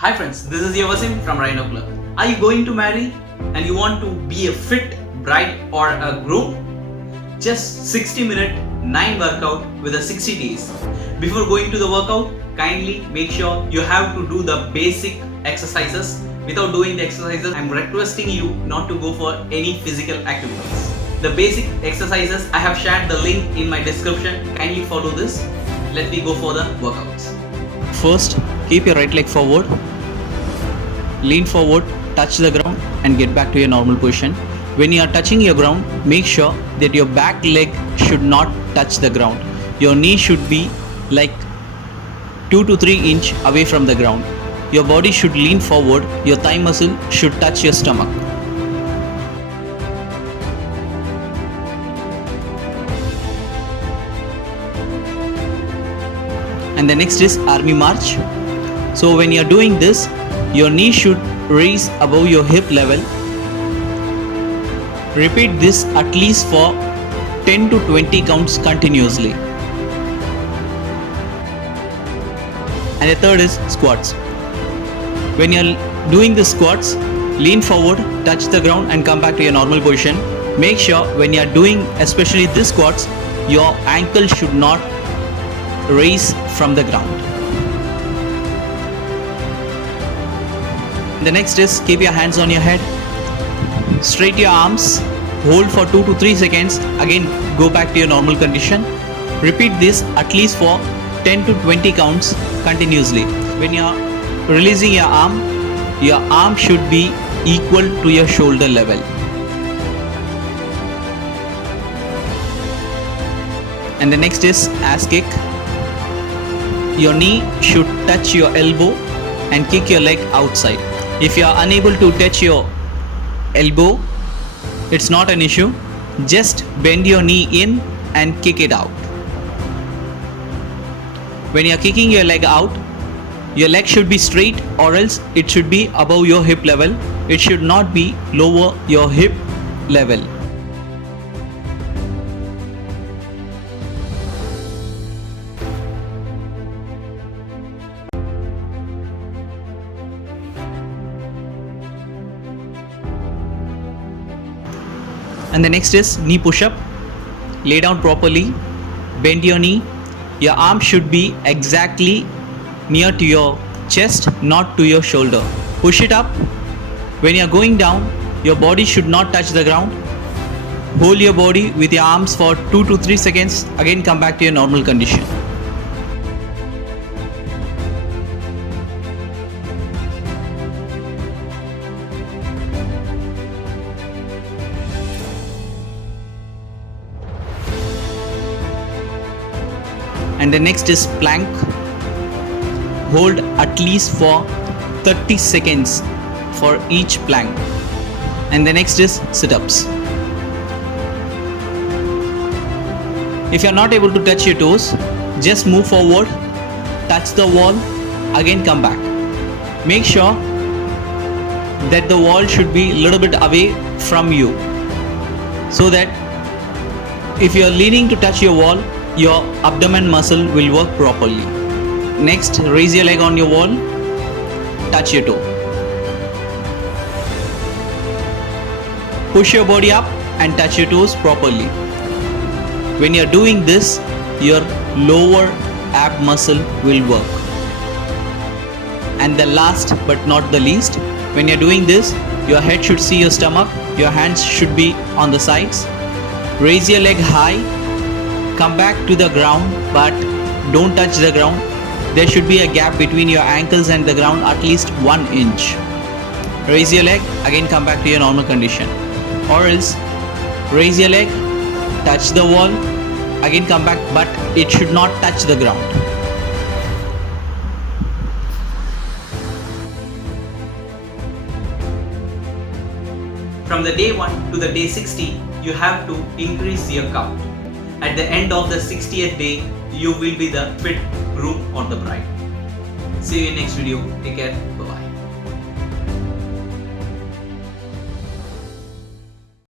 Hi friends, this is your Wasim from Rhino Club. Are you going to marry and you want to be a fit bride or a groom? Just 60-minute 9 workout with a 60 days. Before going to the workout, kindly make sure you have to do the basic exercises. Without doing the exercises, I'm requesting you not to go for any physical activities. The basic exercises, I have shared the link in my description. Kindly follow this. Let me go for the workouts. First, keep your right leg forward, lean forward, touch the ground and get back to your normal position. When you are touching your ground, make sure that your back leg should not touch the ground. Your knee should be like 2 to 3 inch away from the ground. Your body should lean forward, your thigh muscle should touch your stomach. And the next is army march. So when you are doing this, your knee should raise above your hip level. Repeat this at least for 10 to 20 counts continuously. And the third is squats. When you are doing the squats, lean forward, touch the ground and come back to your normal position. Make sure when you are doing especially this squats, your ankle should not raise from the ground. The next is keep your hands on your head, straight your arms, hold for 2 to 3 seconds, again go back to your normal condition. Repeat this at least for 10 to 20 counts continuously. When you are releasing your arm should be equal to your shoulder level. And the next is ass kick. Your knee should touch your elbow and kick your leg outside. If you are unable to touch your elbow, it's not an issue. Just bend your knee in and kick it out. When you are kicking your leg out, your leg should be straight or else it should be above your hip level. It should not be lower your hip level. And the next is knee push-up. Lay down properly, bend your knee. Your arm should be exactly near to your chest, not to your shoulder. Push it up. When you are going down, your body should not touch the ground. Hold your body with your arms for 2 to 3 seconds. Again come back to your normal condition. And the next is plank. Hold at least for 30 seconds for each plank. And the next is sit-ups. If you are not able to touch your toes, just move forward, touch the wall, again come back. Make sure that the wall should be a little bit away from you, so that if you are leaning to touch your wall, your abdomen muscle will work properly. Next, raise your leg on your wall, touch your toe. Push your body up and touch your toes properly. When you are doing this, your lower ab muscle will work. And the last but not the least, when you are doing this, your head should see your stomach, your hands should be on the sides. Raise your leg high. Come back to the ground, but don't touch the ground. There should be a gap between your ankles and the ground, at least 1 inch. Raise your leg, again come back to your normal condition. Or else, raise your leg, touch the wall, again come back, but it should not touch the ground. From the day 1 to the day 60, you have to increase your count. At the end of the 60th day, you will be the fit groom or the bride. See you in next video. Take care.